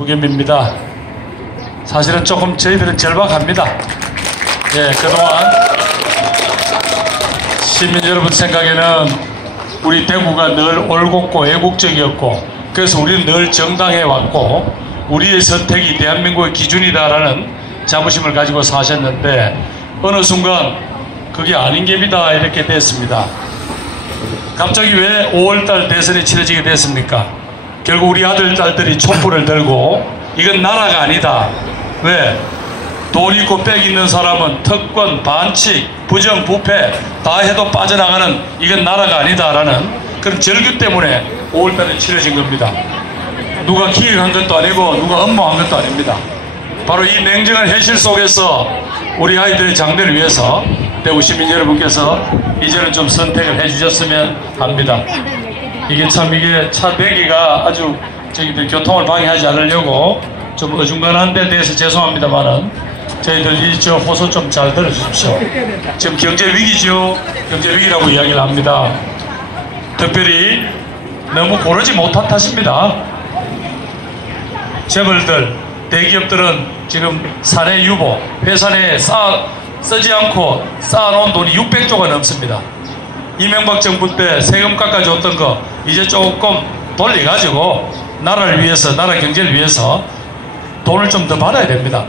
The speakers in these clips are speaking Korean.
부겸입니다. 사실은 조금 저희들은 절박합니다. 예, 그동안 시민 여러분 생각에는 우리 대구가 늘 올곧고 애국적이었고, 그래서 우리는 늘 정당해 왔고 우리의 선택이 대한민국의 기준이다라는 자부심을 가지고 사셨는데, 어느 순간 그게 아닌 geb이다 이렇게 됐습니다. 갑자기 왜 5월달 대선이 치러지게 됐습니까? 결국 우리 아들, 딸들이 촛불을 들고 이건 나라가 아니다. 왜? 돈 있고 빽 있는 사람은 특권, 반칙, 부정, 부패 다 해도 빠져나가는, 이건 나라가 아니다라는 그런 절규 때문에 5월달에 치러진 겁니다. 누가 기획한 것도 아니고 누가 업무한 것도 아닙니다. 바로 이 냉정한 현실 속에서 우리 아이들의 장래를 위해서 대구 시민 여러분께서 이제는 좀 선택을 해주셨으면 합니다. 이게 참, 이게 차 대기가 아주 저희들 교통을 방해하지 않으려고 좀 어중간한 데 대해서 죄송합니다만은 저희들 이 저 호소 좀 잘 들어주십시오. 지금 경제 위기죠. 경제 위기라고 이야기를 합니다. 특별히 너무 고르지 못한 탓입니다. 재벌들, 대기업들은 지금 사내 유보, 회사 내에 쓰지 않고 쌓아놓은 돈이 600조가 넘습니다. 이명박 정부 때 세금 깎아줬던 거 이제 조금 돌려가지고 나라를 위해서, 나라 경제를 위해서 돈을 좀 더 받아야 됩니다.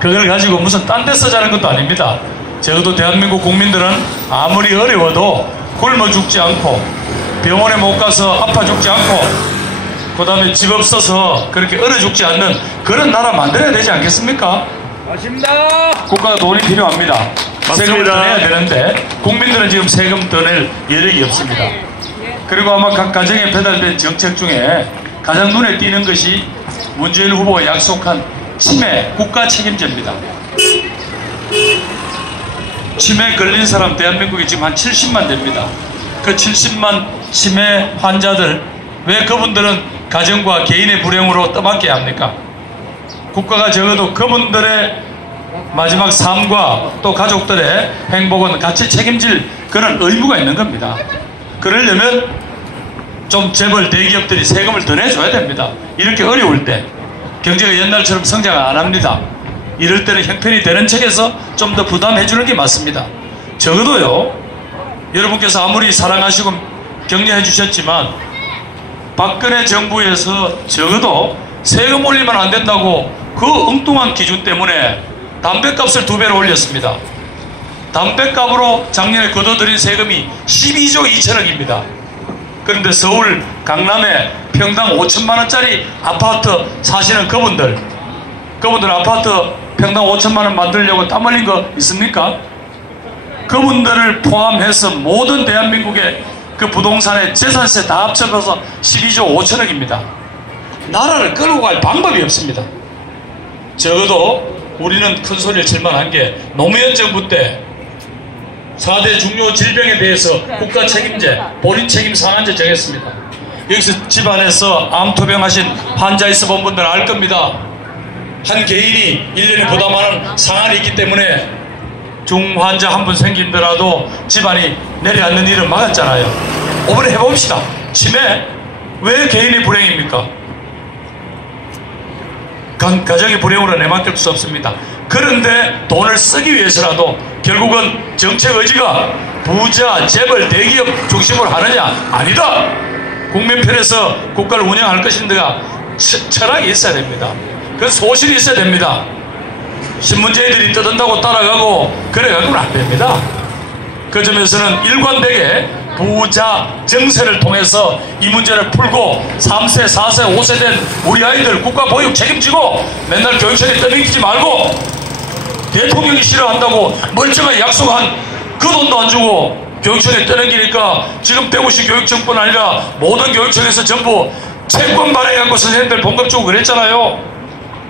그걸 가지고 무슨 딴 데 쓰자는 것도 아닙니다. 적어도 대한민국 국민들은 아무리 어려워도 굶어 죽지 않고, 병원에 못 가서 아파 죽지 않고, 그 다음에 집 없어서 그렇게 얼어 죽지 않는 그런 나라 만들어야 되지 않겠습니까? 맞습니다. 국가가 돈이 필요합니다. 맞습니다. 세금을 더 내야 되는데 국민들은 지금 세금 더 낼 여력이 없습니다. 그리고 아마 각 가정에 배달된 정책 중에 가장 눈에 띄는 것이 문재인 후보가 약속한 치매 국가 책임제입니다. 치매 걸린 사람 대한민국에 지금 한 70만 됩니다. 그 70만 치매 환자들, 왜 그분들은 가정과 개인의 불행으로 떠맡겨야 합니까? 국가가 적어도 그분들의 마지막 삶과 또 가족들의 행복은 같이 책임질 그런 의무가 있는 겁니다. 그러려면 좀 재벌 대기업들이 세금을 더 내줘야 됩니다. 이렇게 어려울 때 경제가 옛날처럼 성장을 안 합니다. 이럴 때는 형편이 되는 척해서 좀 더 부담해 주는 게 맞습니다. 적어도요, 여러분께서 아무리 사랑하시고 격려해 주셨지만 박근혜 정부에서 적어도 세금 올리면 안 된다고 그 엉뚱한 기준 때문에 담배값을 2배로 올렸습니다. 담배값으로 작년에 걷어들인 세금이 12조 2천억입니다. 그런데 서울 강남에 평당 5천만 원짜리 아파트 사시는 그분들 아파트 평당 5천만 원 만들려고 땀 흘린 거 있습니까? 그분들을 포함해서 모든 대한민국의 그 부동산의 재산세 다 합쳐서 12조 5천억입니다. 나라를 끌고 갈 방법이 없습니다. 적어도 우리는 큰 소리를 칠만한 게 노무현 정부 때 4대 중요 질병에 대해서 국가 책임제, 본인 책임 상한제 정했습니다. 여기서 집안에서 암투병 하신 환자 있어 본 분들은 알 겁니다. 한 개인이 1년에 부담하는 상한이 있기 때문에 중환자 한 분 생긴더라도 집안이 내려앉는 일은 막았잖아요. 이번에 해봅시다. 치매, 왜 개인의 불행입니까? 가정의 불행으로 내맡길 수 없습니다. 그런데 돈을 쓰기 위해서라도 결국은 정책 의지가 부자, 재벌, 대기업 중심으로 하느냐? 아니다. 국민 편에서 국가를 운영할 것인데가 철학이 있어야 됩니다. 그 소신이 있어야 됩니다. 신문제들이 떠든다고 따라가고 그래가고는 안 됩니다. 그 점에서는 일관되게 부자 정세를 통해서 이 문제를 풀고 3세, 4세, 5세 된 우리 아이들 국가 보육 책임지고 맨날 교육청에 떠넘기지 말고, 대통령이 싫어한다고 멀쩡하게 약속한 그 돈도 안 주고 교육청에 떠넘기니까 지금 대구시 교육청뿐 아니라 모든 교육청에서 전부 채권 발행하고 선생님들 봉급 주고 그랬잖아요.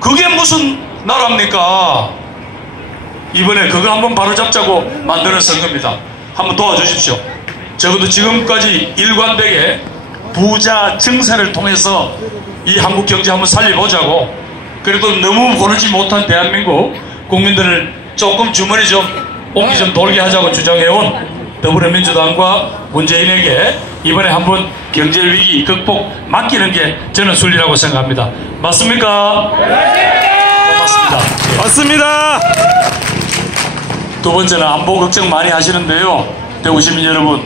그게 무슨 나라입니까? 이번에 그거 한번 바로잡자고 만드는 선거입니다. 한번 도와주십시오. 적어도 지금까지 일관되게 부자 증세를 통해서 이 한국 경제 한번 살려보자고, 그래도 너무 고르지 못한 대한민국 국민들을 조금 주머니 좀 옹기 좀 돌게 하자고 주장해온 더불어민주당과 문재인에게 이번에 한번 경제위기 극복 맡기는 게 저는 순리라고 생각합니다. 맞습니까? 맞습니다. 맞습니다. 두 번째는 안보 걱정 많이 하시는데요. 대구 시민 여러분,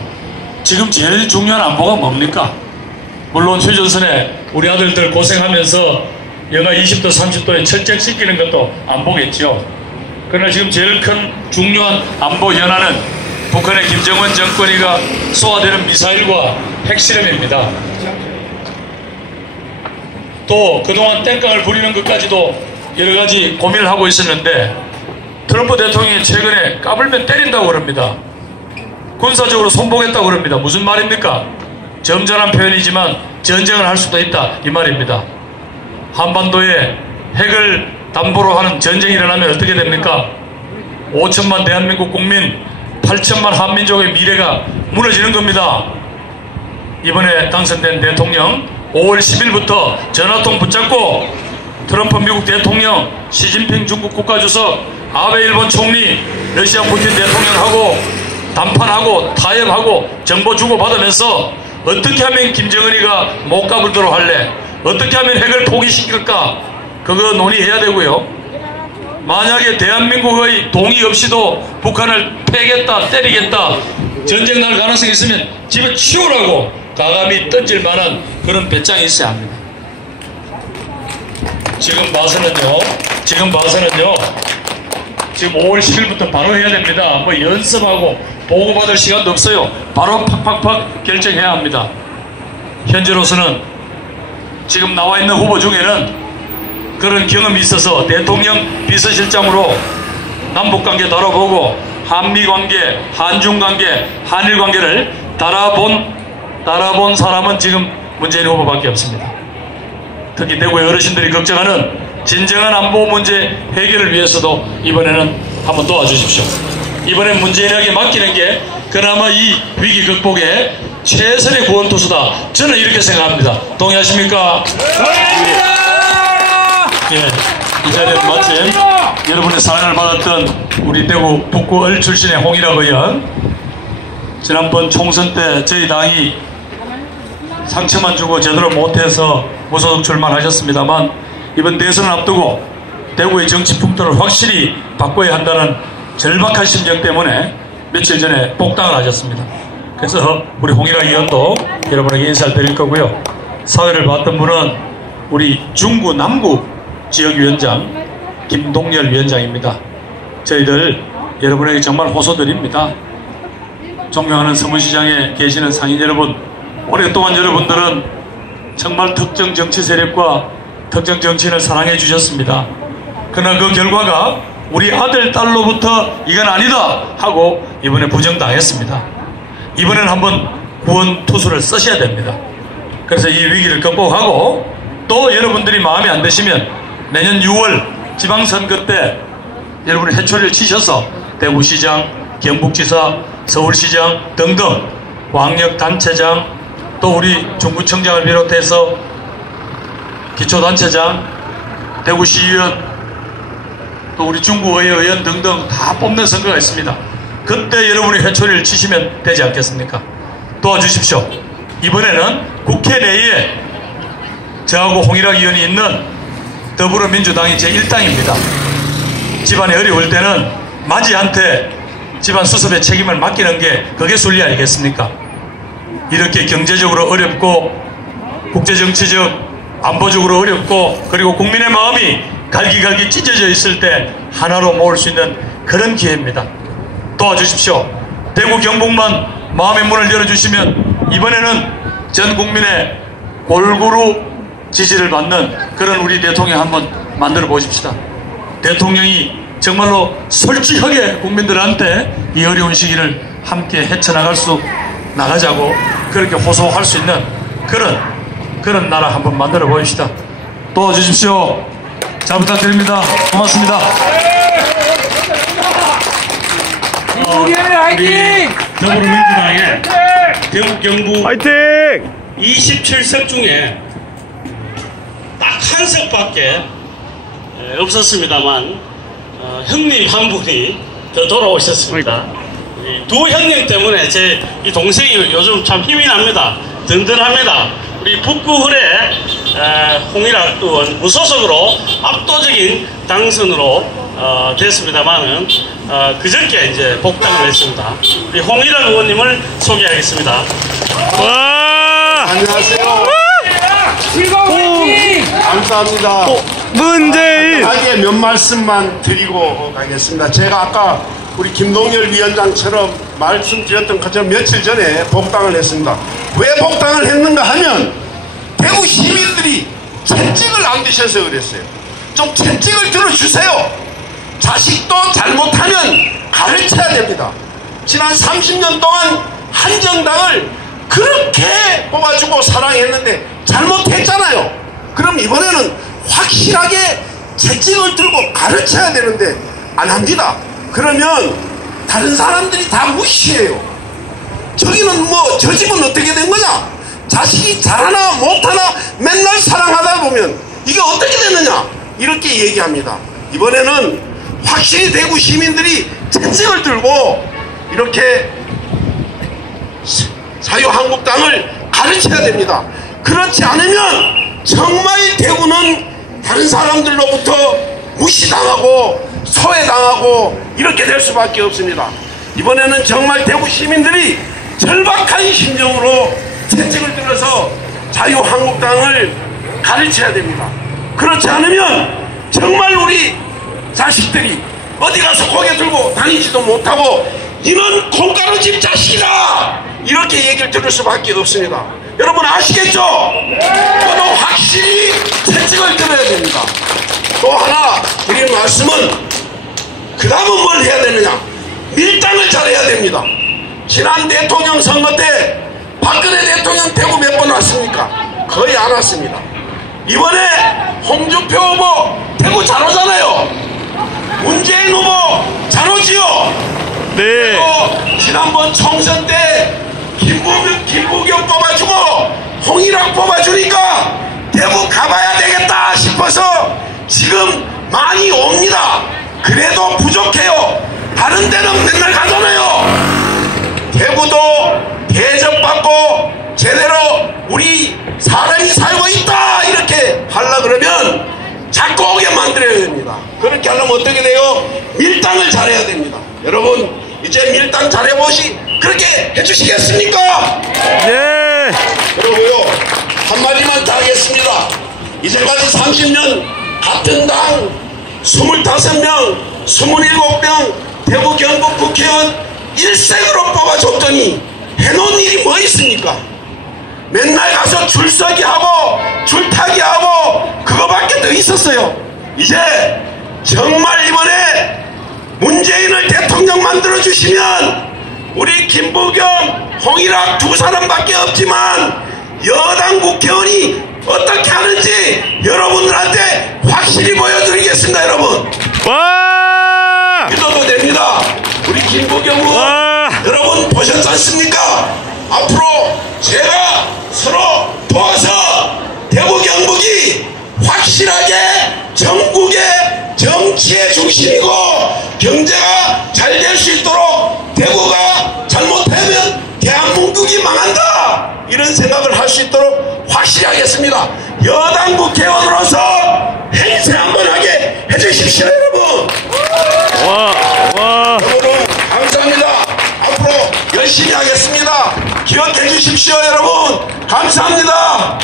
지금 제일 중요한 안보가 뭡니까? 물론 휴전선에 우리 아들들 고생하면서 영하 20도 30도에 철책시키는 것도 안보겠죠. 그러나 지금 제일 큰 중요한 안보 현안은 북한의 김정은 정권이가 쏘아대는 미사일과 핵실험입니다. 또 그동안 땡깡을 부리는 것까지도 여러가지 고민을 하고 있었는데 트럼프 대통령이 최근에 까불면 때린다고 그럽니다. 군사적으로 손보겠다고 그럽니다. 무슨 말입니까? 점잖은 표현이지만 전쟁을 할 수도 있다 이 말입니다. 한반도에 핵을 담보로 하는 전쟁이 일어나면 어떻게 됩니까? 5천만 대한민국 국민 8천만 한민족의 미래가 무너지는 겁니다. 이번에 당선된 대통령 5월 10일부터 전화통 붙잡고 트럼프 미국 대통령, 시진핑 중국 국가주석, 아베 일본 총리, 러시아 푸틴 대통령하고 담판하고 타협하고 정보 주고받으면서 어떻게 하면 김정은이가 못 가불도록 할래? 어떻게 하면 핵을 포기시킬까? 그거 논의해야 되고요. 만약에 대한민국의 동의 없이도 북한을 패겠다, 때리겠다, 전쟁 날 가능성이 있으면 집에 치우라고 가감히 던질 만한 그런 배짱이 있어야 합니다. 지금 봐서는요, 지금 5월 10일부터 바로 해야 됩니다. 뭐 연습하고 보고받을 시간도 없어요. 바로 팍팍팍 결정해야 합니다. 현재로서는 지금 나와 있는 후보 중에는 그런 경험이 있어서 대통령 비서실장으로 남북관계 다뤄보고 한미관계, 한중관계, 한일관계를 달아본 사람은 지금 문재인 후보밖에 없습니다. 특히 대구의 어르신들이 걱정하는 진정한 안보 문제 해결을 위해서도 이번에는 한번 도와주십시오. 이번엔 문재인에게 맡기는 게 그나마 이 위기 극복의 최선의 구원투수다. 저는 이렇게 생각합니다. 동의하십니까? 예, 이 자리에 마침 여러분의 사랑을 받았던 우리 대구 북구을 출신의 홍일학 의원, 지난번 총선 때 저희 당이 상처만 주고 제대로 못해서 무소속 출마하셨습니다만 이번 대선을 앞두고 대구의 정치 풍토를 확실히 바꿔야 한다는 절박한 심정 때문에 며칠 전에 복당을 하셨습니다. 그래서 우리 홍일학 의원도 여러분에게 인사를 드릴 거고요. 사회를 봤던 분은 우리 중구 남구 지역위원장 김동열 위원장입니다. 저희들 여러분에게 정말 호소드립니다. 존경하는 서문시장에 계시는 상인 여러분, 오랫동안 여러분들은 정말 특정 정치 세력과 특정 정치인을 사랑해 주셨습니다. 그러나 그 결과가 우리 아들, 딸로부터 이건 아니다 하고 이번에 부정당했습니다. 이번엔 한번 구원 투수를 쓰셔야 됩니다. 그래서 이 위기를 극복하고 또 여러분들이 마음에 안 드시면 내년 6월 지방선거 때 여러분이 해초리를 치셔서 대구시장, 경북지사, 서울시장 등등 광역단체장, 또 우리 중구청장을 비롯해서 기초단체장, 대구시의원, 또 우리 중구의회 의원 등등 다 뽑는 선거가 있습니다. 그때 여러분이 회초리를 치시면 되지 않겠습니까? 도와주십시오. 이번에는 국회 내에 저하고 홍일학 의원이 있는 더불어민주당이 제1당입니다. 집안이 어려울 때는 맞이한테 집안 수습의 책임을 맡기는 게 그게 순리 아니겠습니까? 이렇게 경제적으로 어렵고 국제정치적 안보적으로 어렵고 그리고 국민의 마음이 갈기갈기 찢어져 있을 때 하나로 모을 수 있는 그런 기회입니다. 도와주십시오. 대구 경북만 마음의 문을 열어주시면 이번에는 전 국민의 골고루 지지를 받는 그런 우리 대통령 한번 만들어 보십시다. 대통령이 정말로 솔직하게 국민들한테 이 어려운 시기를 함께 헤쳐나가자고 그렇게 호소할 수 있는 그런 나라 한번 만들어 보십시다. 도와주십시오. 잘 부탁드립니다. 고맙습니다. 우리 더불어민주당의 대구 경북 화이팅! 27석 중에 딱 한 석밖에 없었습니다만 형님 한 분이 더 돌아오셨습니다. 두 형님 때문에 제 이 동생이 요즘 참 힘이 납니다. 든든합니다. 우리 북구을의 홍일학 의원 무소속으로 압도적인 당선으로 됐습니다만은 그저께 이제 복당을 했습니다. 우리 홍일학 의원님을 소개하겠습니다. 와! 안녕하세요. 감사합니다. 문재인! 하게 몇 말씀만 드리고 가겠습니다. 제가 아까 우리 김동열 위원장처럼 말씀드렸던 것처럼 며칠 전에 복당을 했습니다. 왜 복당을 했는가 하면 대구 시민들이 채찍을 안 드셔서 그랬어요. 좀 채찍을 들어주세요. 자식도 잘못하면 가르쳐야 됩니다. 지난 30년 동안 한정당을 그렇게 뽑아주고 사랑했는데 잘못했잖아요. 그럼 이번에는 확실하게 채찍을 들고 가르쳐야 되는데 안 합니다. 그러면 다른 사람들이 다 무시해요. 저기는 뭐 저 집은 어떻게 된 거냐, 자식이 잘하나 못하나 맨날 사랑하다 보면 이게 어떻게 되느냐 이렇게 얘기합니다. 이번에는 확실히 대구 시민들이 채찍을 들고 이렇게 자유한국당을 가르쳐야 됩니다. 그렇지 않으면 정말 대구는 다른 사람들로부터 무시당하고 소외당하고 이렇게 될 수밖에 없습니다. 이번에는 정말 대구 시민들이 절박한 심정으로 채찍을 들어서 자유한국당을 가르쳐야 됩니다. 그렇지 않으면 정말 우리 자식들이 어디 가서 고개 들고 다니지도 못하고 이런 콩가루집 자식이다 이렇게 얘기를 들을 수밖에 없습니다. 여러분 아시겠죠? 저도 확실히 채찍을 들어야 됩니다. 또 하나 드린 말씀은 그 다음은 뭘 해야 되느냐, 밀당을 잘해야 됩니다. 지난 대통령 선거 때 박근혜 대통령 대구 몇 번 왔습니까? 거의 안 왔습니다. 이번에 홍준표 후보 대구 잘 오잖아요. 문재인 후보 잘 오지요. 네. 또 지난번 총선 때 김부겸 뽑아주고 홍일학 뽑아주니까 대구 가봐야 되겠다 싶어서 지금 많이 옵니다. 그래도 부족해요. 다른 데는 맨날 가잖아요. 대구도 대접받고 제대로 우리 사람이 살고 있다 이렇게 하려고 그러면 자꾸 오게 만들어야 됩니다. 그렇게 하려면 어떻게 돼요? 밀당을 잘해야 됩니다. 여러분 이제 밀당 잘해보시 그렇게 해주시겠습니까? 예! 그러고요 한마디만 더 하겠습니다. 이제까지 30년 같은 당 25명 27명 대구 경북 국회의원 일색으로 뽑아줬더니 해놓은 일이 뭐 있습니까? 맨날 가서 줄서기 하고 줄타기 하고 그거밖에 더 있었어요. 이제 정말 이번에 문재인을 대통령 만들어주시면 우리 김부겸, 홍일학 두 사람밖에 없지만 여당 국회의원이 어떻게 하는지 여러분들한테 확실히 보여드리겠습니다. 여러분 와! 믿어도 됩니다. 우리 김부겸 의원 여러분 보셨지 않습니까? 앞으로 제가 서로 도와서 대구 경북이 확실하게 전국의 정치의 중심이고 경제가 잘 될 수 있도록 대구가 잘못하면 대한민국이 망한다 이런 생각을 할 수 있도록 확실히 하겠습니다. 여당 국회의원으로서 행세 한번 하게 해주십시오. 여러분 여러분 감사합니다. 앞으로 열심히 하겠습니다. 기억해 주십시오. 여러분 감사합니다.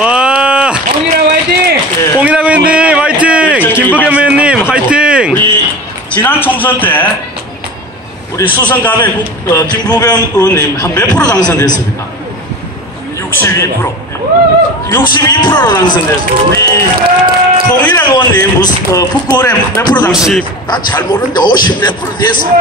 와! 홍일학 화이팅! 홍일학 의원님 화이팅! 김부겸 의원님 화이팅! 우리 지난 총선 때 우리 수성갑의 김부겸 의원님 한 몇 프로 당선됐습니까? 62%. 62%로 당선됐습니다. 우리 홍일학 의원님 북구을에 몇 프로 당선됐습니까? 나 잘 모르는데 50몇 프로 됐어요.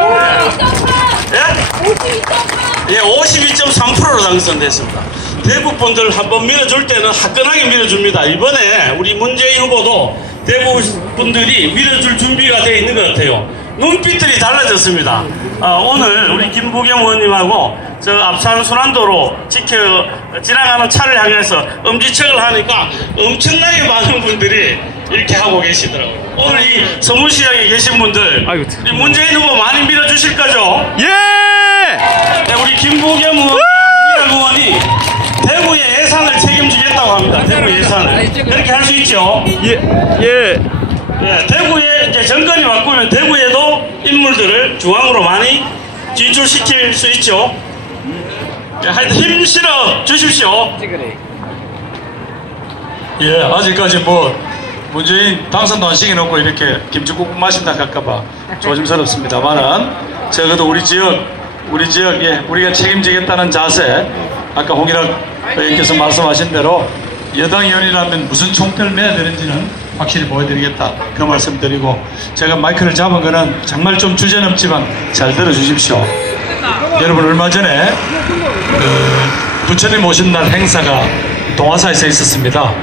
예, 52.3%로 당선됐습니다. 대구 분들 한번 밀어줄 때는 화끈하게 밀어줍니다. 이번에 우리 문재인 후보도 대구 분들이 밀어줄 준비가 되어 있는 것 같아요. 눈빛들이 달라졌습니다. 오늘 우리 김부겸 의원님하고 저 앞산 순환도로 지나가는 차를 향해서 엄지척을 하니까 엄청나게 많은 분들이 이렇게 하고 계시더라고요. 오늘 이 서문시장에 계신 분들 우리 문재인 후보 많이 밀어주실 거죠? 예! 네, 우리 김부겸 의원이 대구의 예산 예산을 책임지겠다고 합니다. 대구 예산을. 그렇게 할 수 있죠. 예. 예, 대구에 이제 정권이 바꾸면 대구에도 인물들을 중앙으로 많이 진출시킬 수 있죠. 예, 하여튼 힘 실어 주십시오. 예, 아직까지 뭐 문재인 당선도 안 시켜놓고 이렇게 김치국 마신다 할까봐 조심스럽습니다만은 적어도 우리 지역에 우리가 책임지겠다는 자세, 아까 홍일학 의원께서 말씀하신 대로 여당 의원이라면 무슨 총대를 매야 되는지는 확실히 보여드리겠다, 그 말씀 드리고, 제가 마이크를 잡은 거는 정말 좀 주제넘지만 잘 들어주십시오. 여러분, 얼마 전에 부처님 오신 날 행사가 동화사에서 있었습니다.